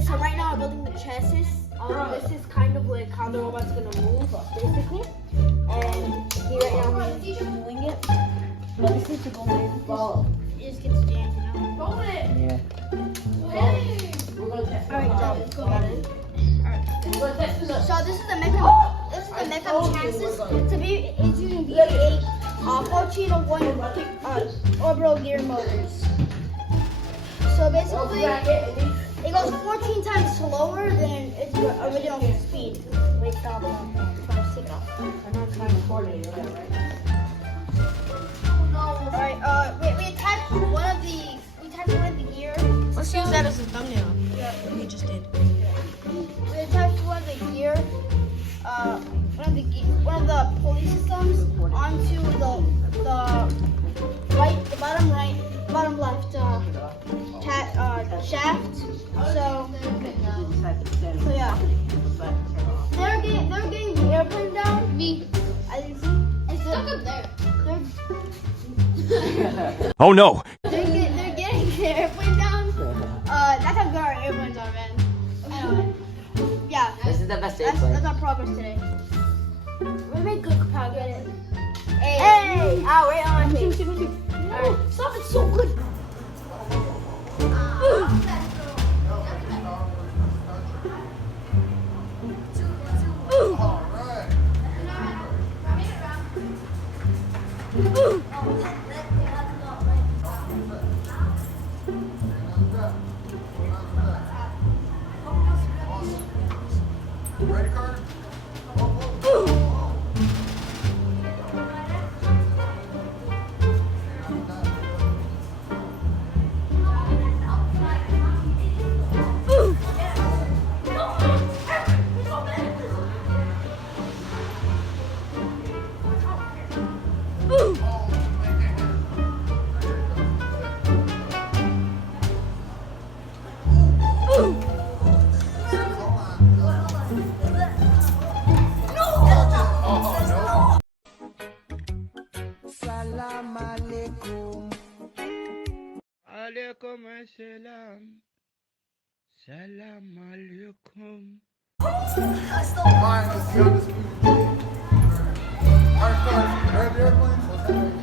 Okay, so right now I'm building the chassis. This is kind of like how the robot's gonna move, basically. And here right now we're just doing it. But this needs to go in. Well, it just gets jammed, you know? Roll it! Yeah. Hey! Alright, John, go ahead. Alright. So this is the mecha chassis. To be, it's using BB-8 4-cheater 1 orbital gear motors. So basically, it goes 14 times slower than its original speed. Wait, stop. I'm trying to stick off. I'm not trying to coordinate it, right? Alright, we attached one of the gear. Let's use that as a thumbnail. Yeah. We just did. We attached one of the gear, one of the pulley systems onto the bottom left shaft. So yeah. They're getting the airplane down. Me. I didn't see. It's stuck up there. Oh no! They're getting the airplane down. That's how good our airplanes are, man. Anyway, yeah. This is the best airplane. That's our progress today. We made good progress. Hey! Ah, wait on me. Alright. Stop! It's so good. Ready, Carter? Salam alaikum. Alaikum assalam. Salam alaikum. Mine is the undisputed. Alright, Carter, grab the airplane.